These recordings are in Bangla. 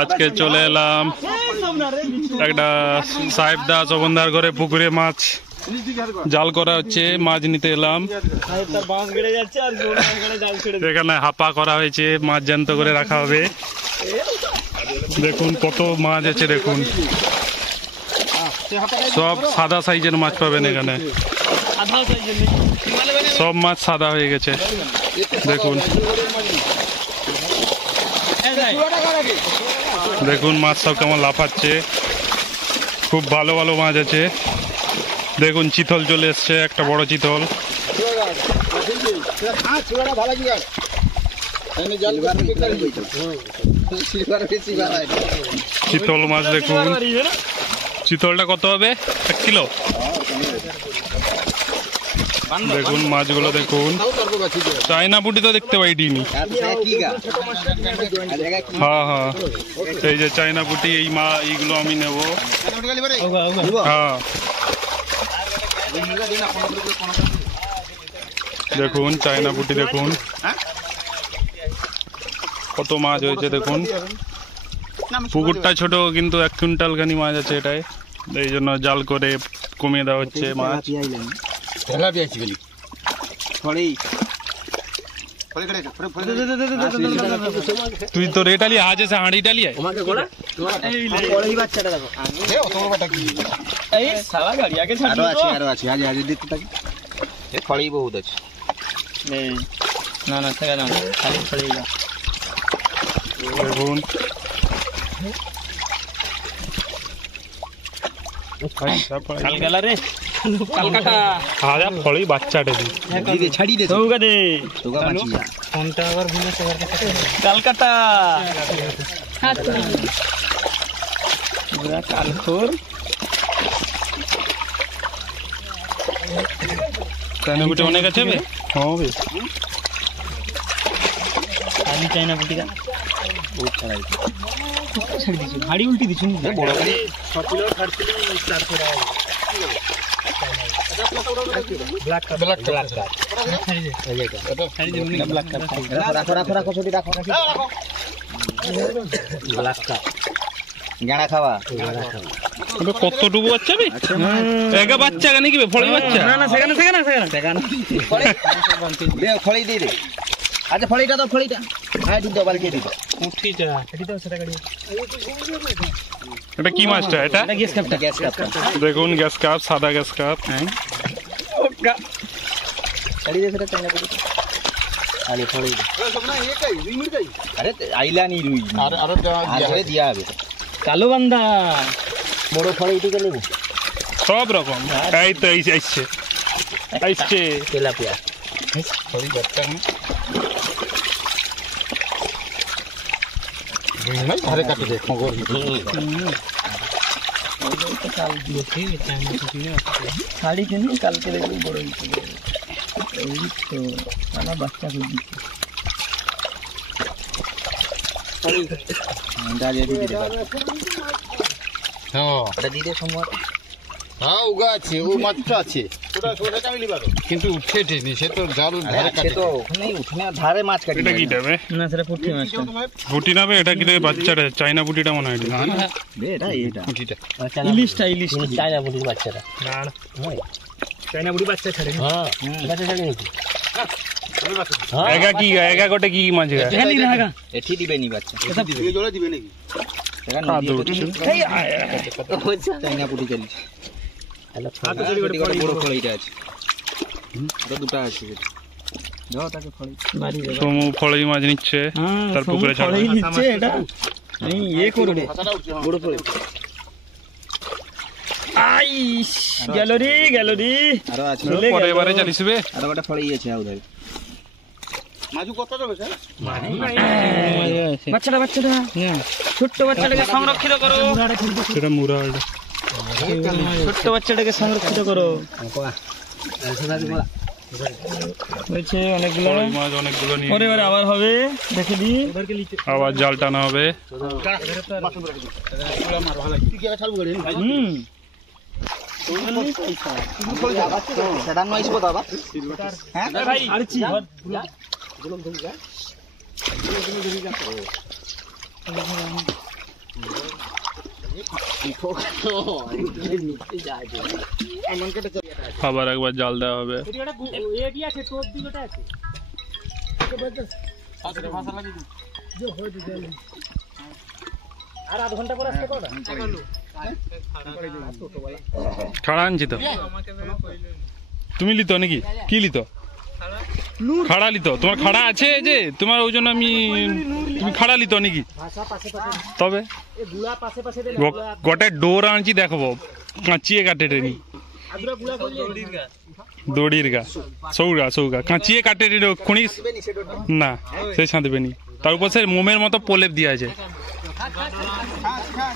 আজকে চলে এলাম একটা সাহেবদা চবনদার ঘরে পুকুরে মাছ জাল করা হচ্ছে, মাছ নিতে এলাম। এখানে হাপা করা হয়েছে, মাছ জ্যান্ত করে রাখা হবে। দেখুন কত মাছ আছে, দেখুন সব সাদা সাইজের মাছ পাবেন এখানে, সব মাছ সাদা হয়ে গেছে। দেখুন দেখুন মাছ সব কেমন লাফাচ্ছে, খুব ভালো ভালো মাছ আছে। দেখুন চিতল চলে এসছে, একটা বড় চিতল। চিতল মাছ দেখুন, চিতলটা কত হবে, 1 কিলো। দেখুন মাছগুলো দেখুন, চায়না পুঁটি তো দেখতে পাইনি। হ্যাঁ হ্যাঁ, এই যে চায়না পুঁটি, এই এইগুলো আমি নেব। হ্যাঁ দেখুন চায়না পুঁটি, দেখুন কত মাছ হয়েছে। দেখুন পুকুরটা ছোট, কিন্তু 1 কুইন্টাল খানি মাছ আছে এটাই, এই জন্য জাল করে কমিয়ে দেওয়া হচ্ছে মাছ। তুই তো রেটালি আজ এসে হাঁড়ি ডালি বহুত আছে না না খালি ফড়ি। দেখুন ফড়ি বাচ্চাটা ছাড়ি দে ফোনটা আবার ভুলে কালকাটা কালখোর চায়না পুঁটি অনেক আছে হবে। চায়না পুঁটিটা ছাড়ি দিচ্ছি, হাড়ি উল্টি দিচ্ছি বড় গাড়ি গাড়া খাওয়া কতটুকু বাচ্চা একা বাচ্চা নাকি ফড়ি বাচ্চা? না না সেখানে ফড়ি দিয়ে দে। আচ্ছা ফড়িটা তো ফড়িটা হ্যাঁ দিতে বালকে দিতে। এটা কি মাছটা? এটা গ্যাস কাপটা, গ্যাস কাপটা দেখুন, গ্যাস কাপ, সাদা গ্যাস কাপ। ছাড়ি দে সেটা চায়না পুঁটি আরে ফড়ি দে। আরে আইলা নি রুই আরে দিয়া হবে কালো বান্দা বড় ফড়িটিকে নেব সব রকম। এই তো আইসছে তেলাপিয়া ফড়ি বাচ্চা ধারে কাটে দে খবর শাড়ি কিনি কালকে দেখবি বড় এই তো আমার বাচ্চা খুব দিতে সময়। হ্যাঁ উগা আছে, ও মাছটা আছে কিন্তু উঠেনি, সে তো জাল ধারে মাছ কাটি। এটা কি দেবে? না সেটা পুঁটি মাছ, পুঁটি নাবে। এটা কি দেবে? বাচ্চাটা চায়না পুঁটিটা মনে হয়। ইলিশটা চায়না পুঁটির বাচ্চাটা। চায়না পুঁটি বাচ্চা ছাড়ে। হ্যাঁ বাচ্চা ছাড়ে নাকি? এগা কি এগা গোটে কি মাছ এটি দিবে নি বাচ্চা? দিবে নাকি? চায়না পুঁটি চালিস বড় ফড়িটা আছে, দুটা আছে। সমু ফড়ি মাছ নিচ্ছে, তার পুকুরে ছাড়বে। এটা আমি ইয়ে করবো বড় ফড়ি। গ্যালারি আরো আছে, পরে এবারে চালিসবে। আরো একটা ফড়ি আছে আউধারে। মাছু কত দেবে স্যার? বাচ্চাটা ছোট্ট বাচ্চাটাকে সংরক্ষিত করো। সেটা মুরা, ছোট্ট বাচ্চাটাকে সংরক্ষিত করো। হয়েছে অনেকগুলো মাছ, অনেকগুলো নিয়ে পরে এবারে আবার হবে, দেখে দি আবার জাল টানা হবে। আবার একবার জাল দেওয়া হবে। খাড়া আনছি তো, তুমি লিতো নাকি? কি লিতো? খাড়া লিতো? তোমার খাড়া আছে যে তোমার, ওই জন্য আমি, তুমি খাড়া লিতো নাকি? তবে গোটে ডোর আনছি, দেখবো কাঁচিয়ে কাটে টেনি, দড়ির গা সৌগা সৌগা কাঁচিয়ে কাটে টেনি খুঁড়িস না, সে ছাঁদবে নি। তার উপর সে মোমের মতো প্রলেপ দিয়া আছে।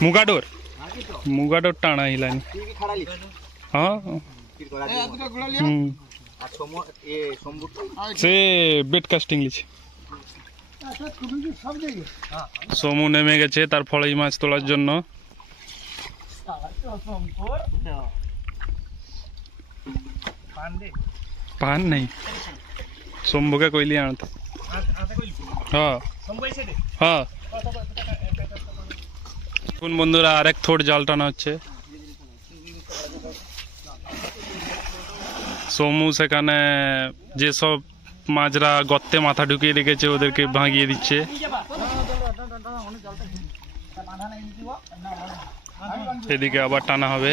মুগাডোর, মুগাডোর টানা হিলানি। হ্যাঁ সে বেড কাস্টিং লিছে। সমু নেমে গেছে তার ফড়াই মাছ তোলার জন্য। পান নেই, শম্ভুকে কইলি আনতে। হ্যাঁ হ্যাঁ, এখন বন্ধুরা আরেক থোড় জাল টানা হচ্ছে। সমু সেখানে যেসব মাছরা গর্তে মাথা ঢুকিয়ে রেখেছে ওদেরকে ভাঙিয়ে দিচ্ছে। এদিকে আবার টানা হবে।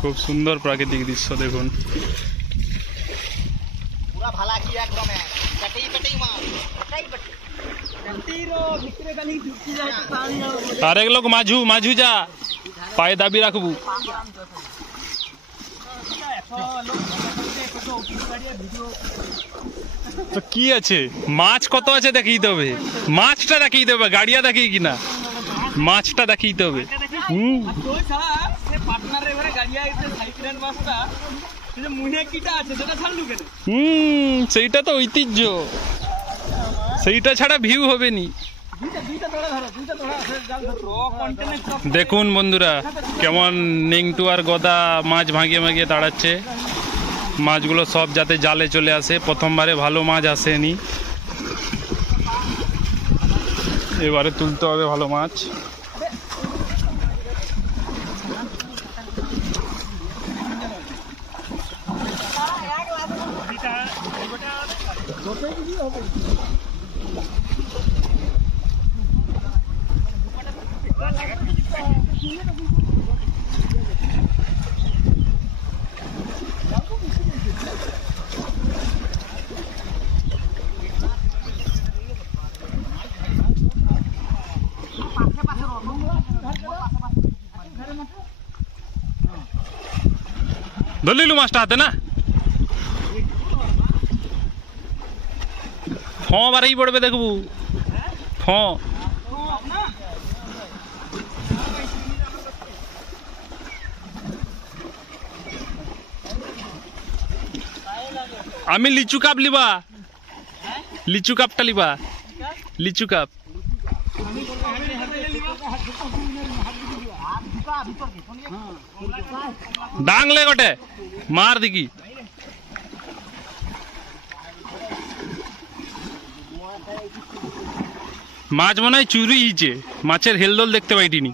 খুব সুন্দর প্রাকৃতিক দৃশ্য দেখুন। আরেক লোক মাঝু মাঝু যা পায়ে দাবি রাখবু। তো কি আছে, মাছ কত আছে দেখিয়ে দেবে, মাছটা দেখিয়ে দেবে, গাড়িয়া দেখিয়ে কিনা মাছটা দেখিয়ে দেবে। সেইটা তো ঐতিহ্য, সেইটা ছাড়া ভিউ হবে নি। দেখুন বন্ধুরা কেমন নেংটু আর গদা মাছ ভাঙিয়ে ভাঙিয়ে দাঁড়াচ্ছে। মাছগুলো সব যাতে জালে চলে আসে, প্রথমবারে ভালো মাছ আসেনি, এবারে তুলতে হবে ভালো মাছ। ধরলিলু মাছটা হাতে না, ফঁ বাড়াই পড়বে দেখবু, ফঁ। আমি লিচু কাপ লিবা, লিচু কাপটা লিবা, লিচু কাপ। ডাংলে গোটে মার দিকি। মাছ মনে হয় চুরি হয়েছে, মাছের হেলদোল দেখতে পাইটিনি।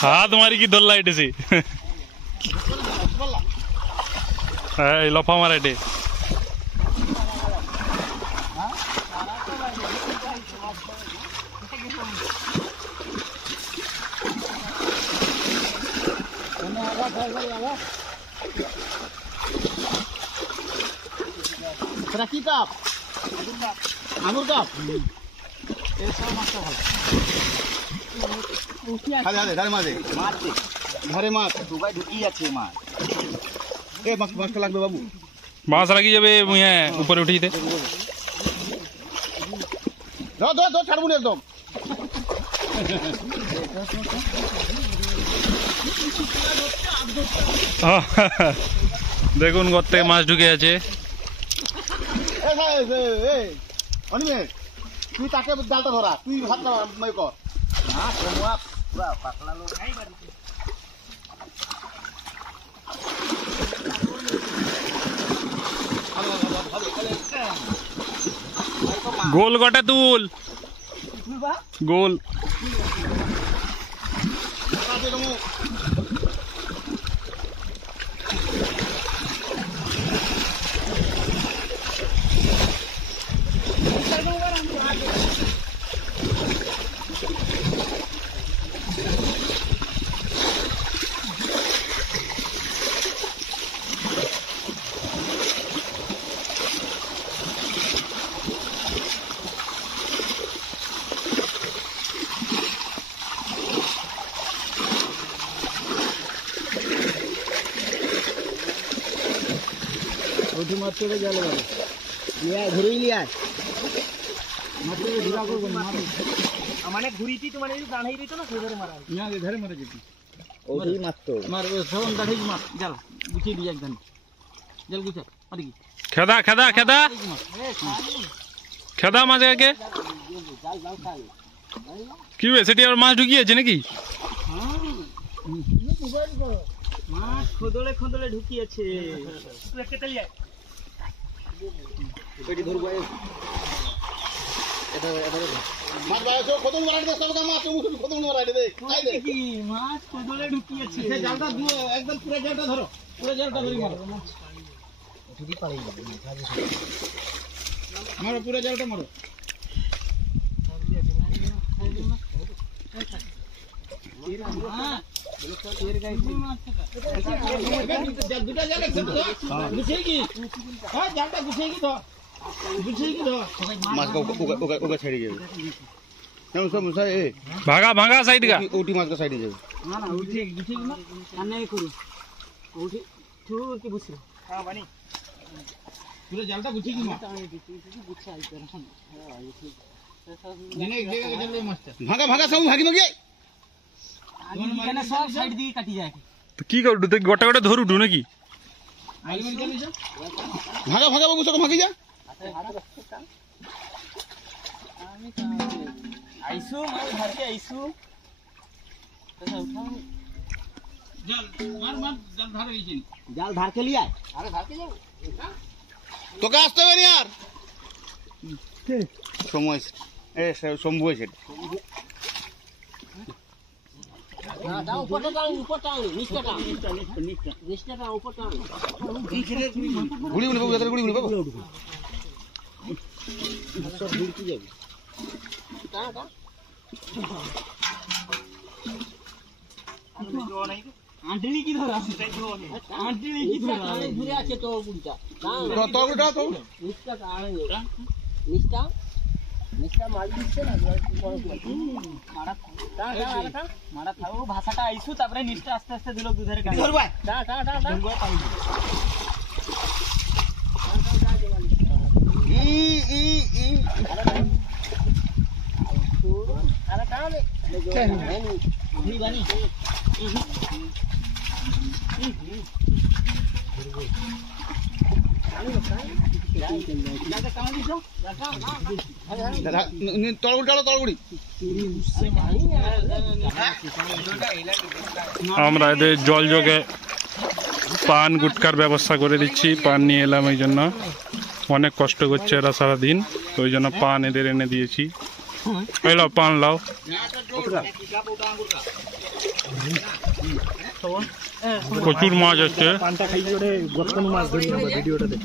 হাত মারি কি দোল্লা এটেছে এই লফা মারা এটে কি কাপ আঙুর কাপ ঘরে মাছ ডুবাই ঢুকিয়ে যাচ্ছে মাছ এ মাছটা লাগবে বাবু মাছ লাগিয়ে যাবে হ্যাঁ উপরে উঠে যেতে ছাড়বো না একদম দেখুন ঘর থেকে মাছ ঢুকে আছে তুই তাকে জালটা ধরা তুই হাতটা কর গোল গটে তুল গোল মানে ঘুরিতি তো মানে দাঁড়াই রইতো না ধরে মারা না ধরে মারা যেতি ওই মারতো মার সবন দাঁড়াই মার জাল গুছিয়ে দিয়ে একদম জাল গুছা আরে কি খেদা খেদা খেদা খেদা মাছ আগে কি বে সেটি আর মাছ ঢুকিয়েছে নাকি মাছ খোদলে খোদলে ঢুকিয়েছে পেটি ধরবো মাছ বাইছো কতন মারাই দে সব মাছ মুখ কতন মারাই দে আই দে কি মাছ খোদলে ঢুকিয়েছে সে জালটা দুও একদম পুরো জালটা ধরো পুরো জালটা ধরি মারো ঢুকি পালাই মারো পুরো জালটা মারো দুটা জাল একসাথে গুছিয়ে কি হ্যাঁ জালটা গুছিয়ে কি তো গুছিয়ে কি তো মাছ ওকে ছেড়ে যাবে কেমন সব মুসাই এ ভাগা ভাগা সাইড का ওটি মাছ का সাইডে যাবে না না উঠে গুছিয়ে কি না কানে করু উঠে তুই কি বুঝছিস হ্যাঁ বানি পুরো জালটা গুছিয়ে কি মাছ ভাগা ভাগা সব ভাগি ভাগি সব সাইড দিয়ে কাটি যায় তো কি করু তুই গোটা গোটা ধরু ডু নাকি ভাগা ভাগা বাবু সব ভাগি যা আইসু মাছ ধরতে আইসু জাল ধার के लिया अरे ধার के যাও তোকে আসতে হবে না আর সময় এ শম্ভু আছে না দাও উপর টান নিচটা টান নিচটা টান উপর টান গুড়ি গুড়ি বাবু গুড়ি গুড়ি বাবু সব ভিড়কি যাবে টা টা আন্টিলি কি ধরা আন্টিলি কি ধরা ঘুরে আছে তো গুড়িটা তো গুড়িটা তো নিচটা টান নিচটা নিচটা মারি দিচ্ছে না মারা থাও ভাষাটা আইসু তারপরে নিচটা আস্তে আস্তে দিলো দুধের কাছে ধরবা টা টা টা টা আরে টানে নি বানি তলগুড়ি আমরা এদের জল যোগে পান গুটকার ব্যবস্থা করে দিচ্ছি পান নিয়ে এলাম এই জন্য অনেক কষ্ট করছে এরা সারাদিন তো ওই জন্য পান এদের এনে দিয়েছি এই লাও পান লাও প্রচুর মাছ আসছে। পানটা খাই ওরে গতকাল মাছ ধরি আমরা ভিডিওটাতে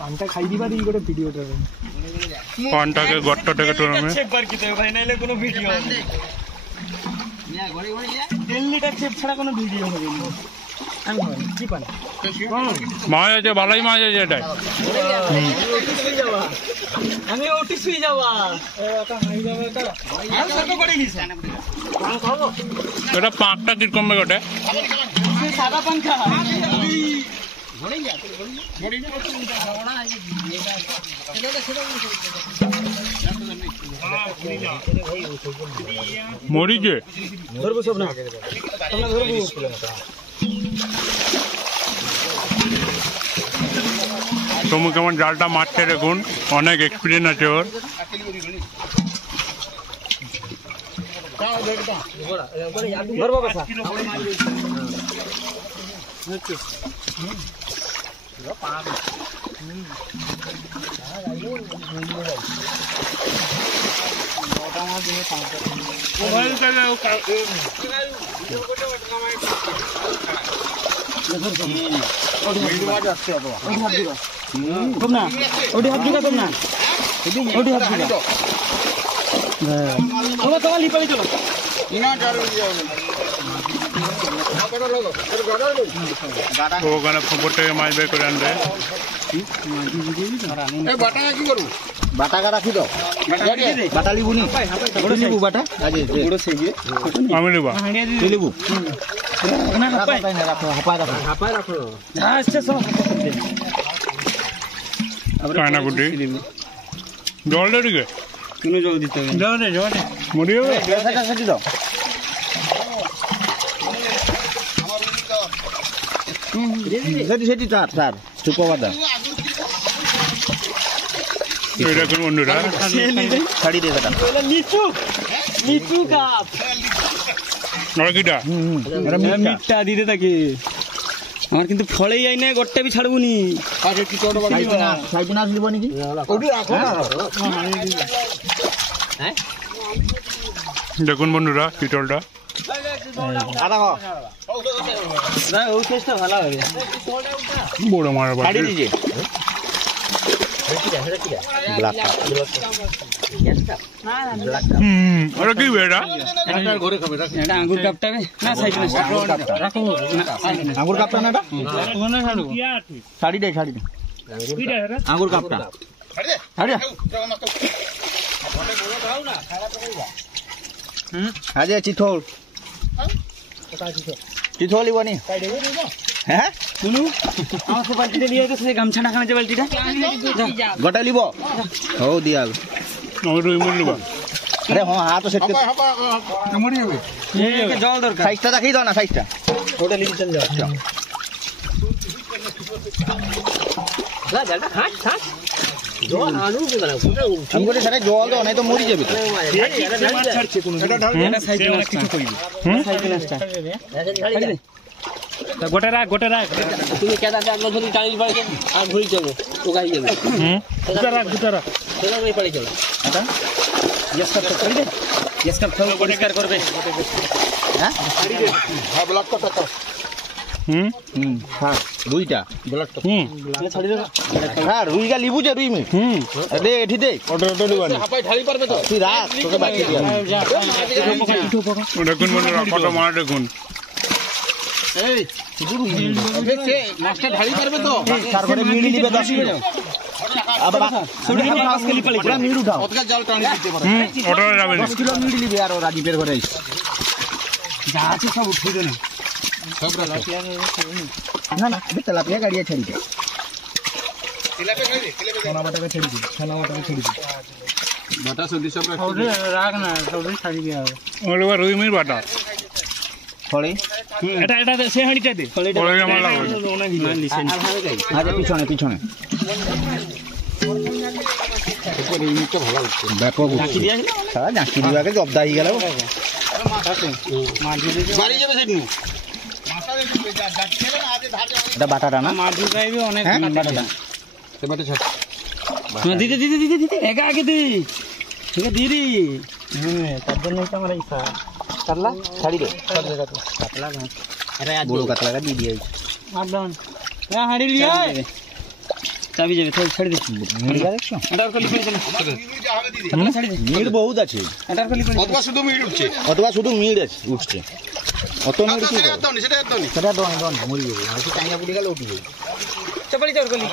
পানটা খাই দিবা দিই করে ভিডিওটা পানটাকে গর্তটাকে টোনামে একবার কি দেব ভাই নাইলে কোনো ভিডিও হবে দিল্লিটা চেপ ছাড়া কোনো ভিডিও হবে না আমি কি পান মাছ আছে, ভালোই মাছ আছে এটা। আমি ওটি শুই যাওয়া এটা পাঁকটা কিরকম হবে ওটা? সাদা পাঙ্খা মরিচে ধরবো সব না ধরবো তুমি কেমন জালটা মারছে দেখুন, অনেক এক্সপিরিয়েন্স আছে ওর। ধরবো বাসা तुम ना ओडी हाथ दिखा तुम ना ओडी हाथ दिखा चलो चलो लिपा चलो ওখানে পুকুর থেকে মাছ বের করে আনবে। বাটা রাখি দাও বাটা লিবুনি বড় লিবু বাটা আজি বড় সেই আমি নেবা লিবু না হাপায় না রাখো হাপায় রাখো আচ্ছা সব কায়না গুটি জল দে দিকে কোনো জল দিতে হবে জল দে মরি যাবে। সেটা সেটা দাও সেটি স্যার চুপা দাও এই দেখুন বন্ধুরা, ছাড়ি দে সেটা লিচু লিচু কাপ আর কিটা মিটটা দিতে থাকি আমার কিন্তু ফলেই যাই না গোটটা বি ছাড়বুনি সাইপিনাস দিব নাকি দেখুন বন্ধুরা পিতলটা। বড় মারা বাড়ি ওরা কি বেড়া আঙ্গুর কাপটা না সাইপিনাস রাখো আঙ্গুর কাপটা না ছাড়ি দে আঙ্গুর কাপটা আজ চিথল চিথল লিবনি হ্যাঁ শুনু আমার সে বালতিটা নিয়ে তো সে গামছা না খানে যে বালতিটা গোটা লিব ও দিয়া আমি রুই মুড়ি নেবা। আরে হ্যাঁ হাত সেট জল দরকার সাইজটা দেখাই দাও না সাইজটা ওটা লিখে চল যাও জল দাও নাই তো মরি যাবে গোটা রাখ তুমি কেদা ধরি টাইল বাড়ি আর ঘুরি যাবো ওগাই যাবে দুটা রাখ পাড়ি চলো পরিষ্কার করবে হ্যাঁ রুইটা হ্যাঁ রুইটা লিবু যে রুই মি দে এঠি দে ঢালি পারবে তো তুই রাখ তোকে বাকি দিয়া দেখুন বন্ধুরা কত মাছ দেখুন। এই মাছটা ঢালি পারবে তো তার করে মিড়ি নিবে 10 কিলো আবার ছোট ছোট মাছ কেলি পালি পুরো মিড়ি উঠাও ওতকা জাল টানি দিতে পারে ওটা যাবে 10 কিলো মিড়ি নিবে আর রাজীবের ঘরে যা আছে সব উঠিয়ে দে না সব রাখো না না তেলাপিয়া গাড়িয়া ছেড়ে দে তেলাপিয়া ছেড়ে দে সোনা বাটাকে ছেড়ে দে বাটা সবজি সব রাখ না সবজি ছাড়ি দিয়া ওটা রুই মুড়ি বাটা ফলে এটা সে হাঁড়িটা দে ফলে আমার লাগবে আরে পিছনে ব্যাপক জাঁকি দিবাকে জব্দা হয়ে গেল এটা বাটাটা না অনেক বাটাটা দিদি একা আগে দি ঠিক আছে দিদি তার জন্য আমার ইচ্ছা কাতলা ছাড়ি দে কাতলা বড় কাতলাটা দিয়ে দিয়ে হাঁড়ি লিয়ে চাবি যাবে তো ছেড়ে দিচ্ছি মিড বহুত আছে অথবা শুধু মিড উঠছে উঠছে অত মিড কি সেটা দন মরি যাবে হয়তো টাইনা পুড়ে গেলে উঠে যাবে চপলি চার কলি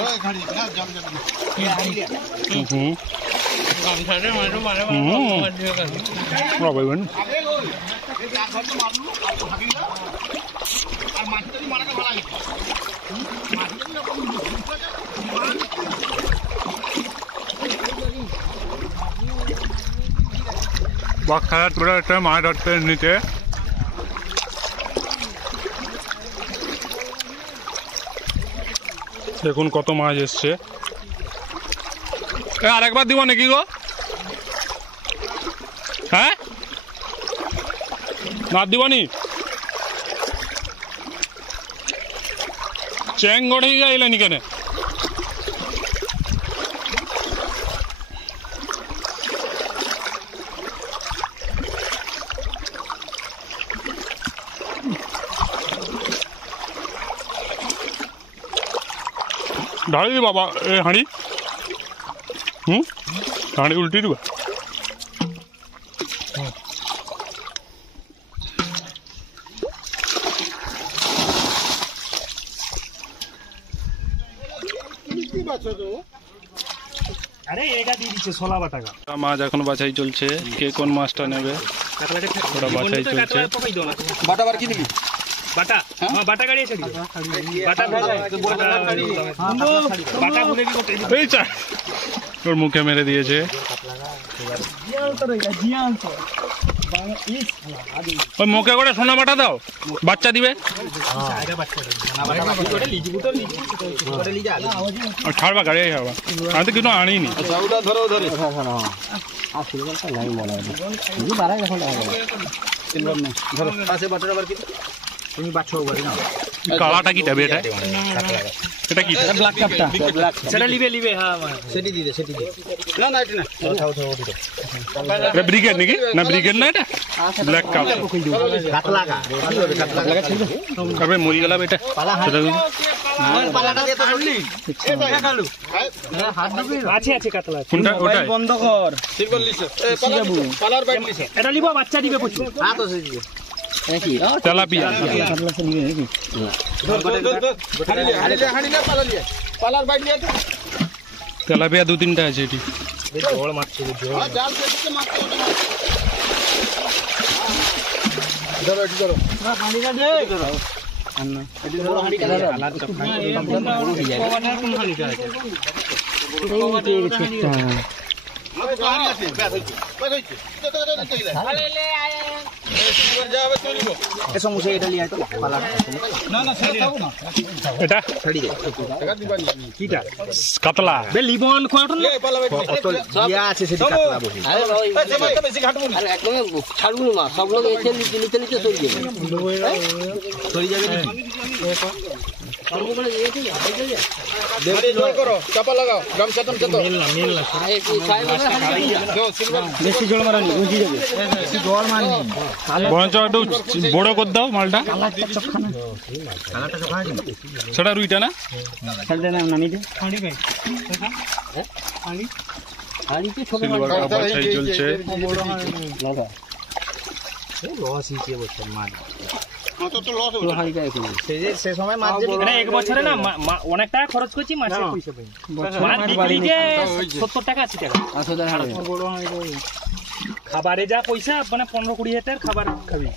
বাচ্চারা তোরা একটা মাছ ধরতে নিতে দেখুন কত মাছ এসছে আরেকবার দিব নাকি গো হ্যাঁ না দিবনি চেং গড়ে গাইলেনি কেন ढाली दी बाबा हाड़ी हाड़ी उल्टी दी আরে এটা দিয়ে দিচ্ছে 16 টাকা মাছ এখন বাছাই চলছে কে কোন মাছটা নেবে ওটা বাছাই চলছে বাটা বার কি দিবি বাটা হ্যাঁ বাটা গাড়ি আছে বাটা বাটা বলে কি করতে এই চা ওর মুখে মেরে দিয়েছে ওই মুখে করে সোনা বাটা দাও বাচ্চা দিবে ছাড়বা গাড়ি খাবা আমি তো কিছু আনিনি তুমি বাচ্চা বাড়ি না কালাটা কি টাবে এটা এটা কি ব্ল্যাক কাপটা সেটা লিবে হ্যাঁ সেটি দি দে না না এটা না এটা ব্রিগেড নাকি না ব্রিগেড না এটা ব্ল্যাক কাপ কাতলা ছিল তবে মরি গেল এটা সেটা পালাটা দে তো বললি আছে কাতলা কোনটা ওটা বন্ধ কর সিলভার লিছে পালার বাইট লিছে এটা লিবা বাচ্চা দিবে পড়ছে হ্যাঁ তো সে দিবে নাকি তেলাপিয়া হাড়ি না পালা লিয়ে পালার বাইট লিয়ে তেলাপিয়া দু তিনটা আছে এটি বড় মাছ ছিল জাল থেকে মাছ ধরো এটি ধরো হাড়িটা দে আন্না এটি ধরো হাড়িটা আলাদা তো খাই বড় হয়ে যায় কোন হাড়িটা আছে আমাদের গাড়ি আছে ব্যাস হইছে আরে লে আয় যাবে চলিব এ সমস্যা এটা লিয়ে আয় তো পালা না না সেটা খাবো না এটা ছাড়ি দে টাকা দিবানি কিটা কাতলা বে লিবন কোয়াটন এ পালা বাইট অত ইয়া আছে সেটি কাতলা বলি আরে ভাই বেশি ঘাটবো না আরে একদম ছাড়বো না সব লোক এসে নিতে সরি যাবে সরি যাবে সর্বগুলো দিয়েছি দেবী জোর করো চাপা লাগাও গ্রাম চেতন চেতন মিল না বেশি জল মারানি বুঝি যাবে বেশি জল মারনি বরঞ্চ একটু বড় করে দাও মালটা কালারটা চোখা সেটা রুইটা না ছাড় দে না নামি দে হাঁড়ি ভাই হাঁড়ি হাঁড়ি তো ছোট মাছ বাছাই চলছে লাগা লস ই কে বলছে মাছ তো লস তো হাঁড়ি গায় কোন সে সময় মাছ দিবি না এক বছরে না অনেক টাকা খরচ করছি মাছের পয়সা পাই মাছ বিক্রি যে 70 টাকা 80 টাকা 80 টাকা বড় হাঁড়ি খাবারে যা পয়সা মানে 15-20 হাজার খাবার খাবি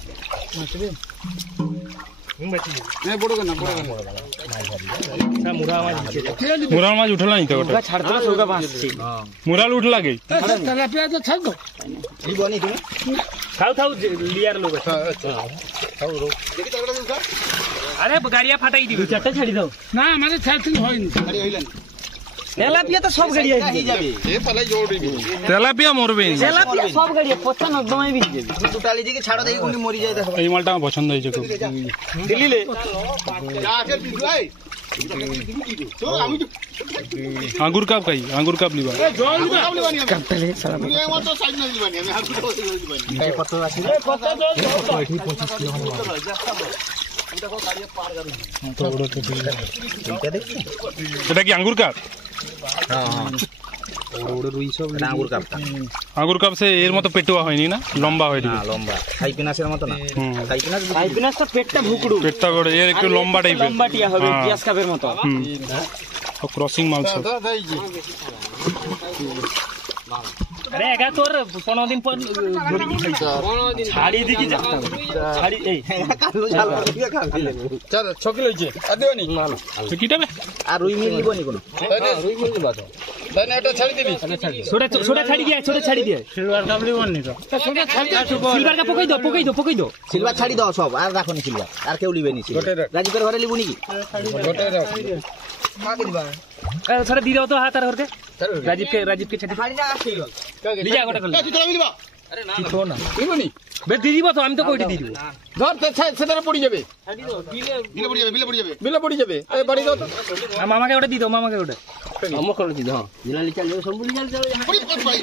মুরাল মাছ উঠলা নি তো ওটা ছাড়তে না সৌগা বাঁচছে মুরাল উঠলা গে খাও লিয়ার লোক আরে গাড়িয়া ফাটাই দিবি চারটা ছাড়ি দাও না আমাদের ছাড়তে হয়নি তেলাপিয়া তো সব গাড়ি আসবে এ পালাই জোর দিবি তেলাপিয়া মরবে তেলাপিয়া সব গাড়ি 95 একদমই বিজে যাবে দুটালি দিকে ছাড়ো দেখি কোনটি মরি যায় দেখো এই মালটা আমার পছন্দ হয়েছে খুব দিল্লি লে যা আছে বিজলাই আঙ্গুর কাপ খাই, আঙ্গুর কাপ লিবা। কত আছে এটা কি আঙ্গুর কাপ? আঙ্গুর কাপটা আঙ্গুর কাপ সে এর মতো পেটুয়া হয়নি না, লম্বা হয়নি। না লম্বা সাইপিনাসের মতো না। হুম। সাইপিনাস তো পেটটা ভুকড়ু, পেটটা করে এর একটু লম্বা টাইপের। লম্বাটিয়া হবে হ্যাঁ। গ্যাস কাপের মতো। ক্রসিং মাল সব। আরে একা তোর 15 দিন পর ছাড়ি দিকি যাতা ছাড়ি এই কালো ঝাল দিয়ে খাবে। চল 6 কিলো হইছে আর দেবনি না না তো কিটাবে? আর রুই মিল নিবনি কোন? রুই মিল দিবা তো তাই না, এটা ছাড়ি দিবি। ছোটা ছাড়ি দিয়ে ছোটা ছাড়ি দিয়ে সিলভার কাপ লিবনি তো সিলভার কাপ পকাই দাও সিলভার ছাড়ি দাও সব, আর রাখনি সিলভার, আর কেউ লিবে নি সিলভার। রাজীবের ঘরে লিবনি কি গোটে রাখ কাকে দিবা? ছোটা দি দাও তো হাত আর হরকে রাজীবকে ছাড়ি ছাড়ি না আসছিল লিজা গোটা করলে তুই তোরা মিলবা। আরে না কিছু না দিবনি বে দি দিব তো, আমি তো কইটি দি দিব। ধর সেটারে পড়ি যাবে, ছাড়ি দাও দিলে বিলে পড়ি যাবে। এই বাড়ি দাও তো মামাকে ওটা দি দাও, মামাকে ওটা আমো করে দি দাও। জিলালি চালিও সম্বুলি চাল চাল পড়ি পড়ি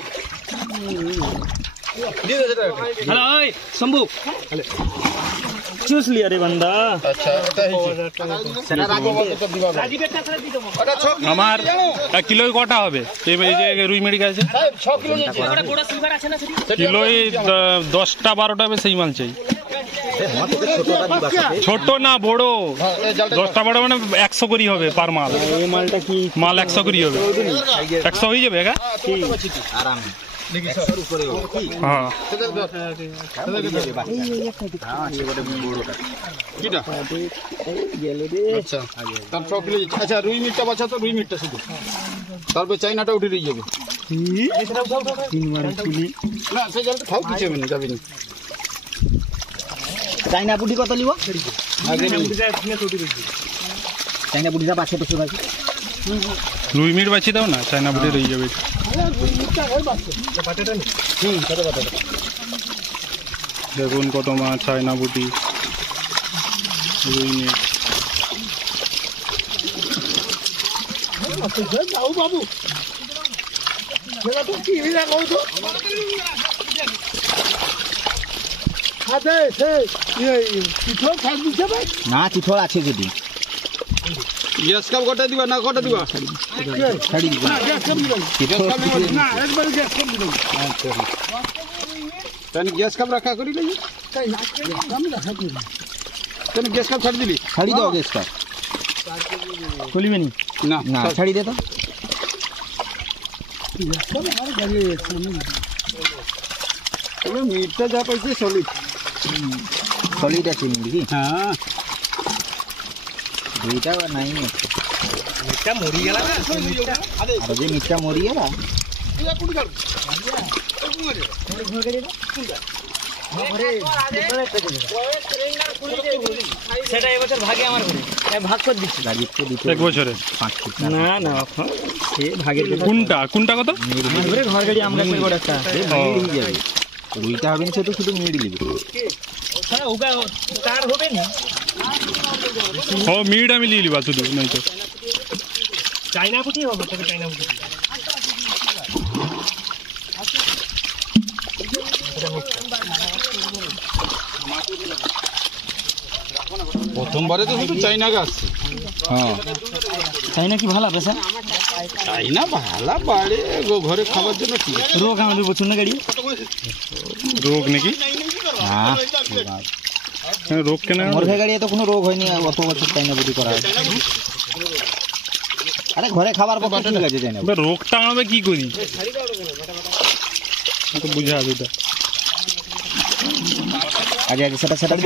দিয়ে দে সেটা। হ্যালো ওই শম্ভু চুস লিয়া রে বান্দা। আচ্ছা এটা হইছে সেটা রাজীব তো দিবা। রাজীবের কাছে দি দাও। এটা 6 কিলো আমার 1 কিলোয় কটা হবে? এই যে রুই মেডিকা আছে 6 কিলো হইছে। ওটা বড় সিলভার আছে না সেটি? কিলোয় 10টা 12টা হবে সেই মাল চাই। ছোট না বড়, 10টা বড় মানে 100 করি হবে পার মাল। এই মালটা কি মাল 100 করি হবে। 100 হয়ে যাবে একা? আরাম দেখি সর উপরে কি হ্যাঁ। কিটা গেলে রে। আচ্ছা তার 6 কিলো হইছে। আচ্ছা রুই মিটটা বাছা তো, রুই মিটটা শুধু, তারপর চাইনাটা উঠে দিয়ে যাবে। তিন মারি তুলি না সে জলটা খাও কিছু হবে না, যাবে না। চাইনা পুটি কত লিব? চাইনা পুটিটা 500 ভাই। রুই মিট বাছি দাও না, চায়না বুটে রয়ে যাবে। দেখুন কত মাছ, চায়না বুটি, রুই মিট। বাবু তো কি হইলা কও তো খাতে সে পিঠো খাই দিছে ভাই না চিঠোর আছে যদি গ্যাস কাপ কটা দিবা না কটা দিবা? ছাড়ি দিব গ্যাস কাপ দিবা না, একবার গ্যাস কাপ দিবা। তাহলে গ্যাস কাপ রাখা করি লাগি তাই না, আমি রাখা করি তাহলে গ্যাস কাপ ছাড়ি দিলি। ছাড়ি দাও গ্যাস কাপ চলিবে নি না না ছাড়ি দে তো। তবে মিটটা যা পাইছে সলিড সলিড আছে নাকি? হ্যাঁ দুইটা নাই মিটটা মরি গেল না আর যে মিটটা মরি গেল সেটা এবছর ভাগে আমার ঘরে ভাগ করে দিচ্ছি রাজীবকে দিতে 1 বছরে 5 ফুট না না সে ভাগের কোনটা কত? ঘরে ঘর গাড়ি আমরা কই বড় একটা ভাগেই যাবে। রুইটা হবে না তো শুধু মিড়ি লিবি হ্যাঁ ওগা কার হবে না। ও মিট আমি লিয়ে লিবা শুধু, নাই তো চাইনা পুটি হবে তবে চাইনা পুটি প্রথমবারে তো শুধু চাইনা গাছ। হ্যাঁ চাইনা কি ভালো পেশা? চাইনা ভালা বাড়ে ঘরে খাবার জন্য ঠিক আছে। রোগ আমাদের বছর না গাড়ি রোগ নাকি? হ্যাঁ রোগ কেন? মুরগা গাড়ি তো কোনো রোগ হয়নি অত বছর চাইনা পুটি করা হয়। আরে ঘরে খাবার পক্ষে ঠিক আছে চাইনা রোগটা আনবে কি করি বুঝা যেটা। আগে সেটা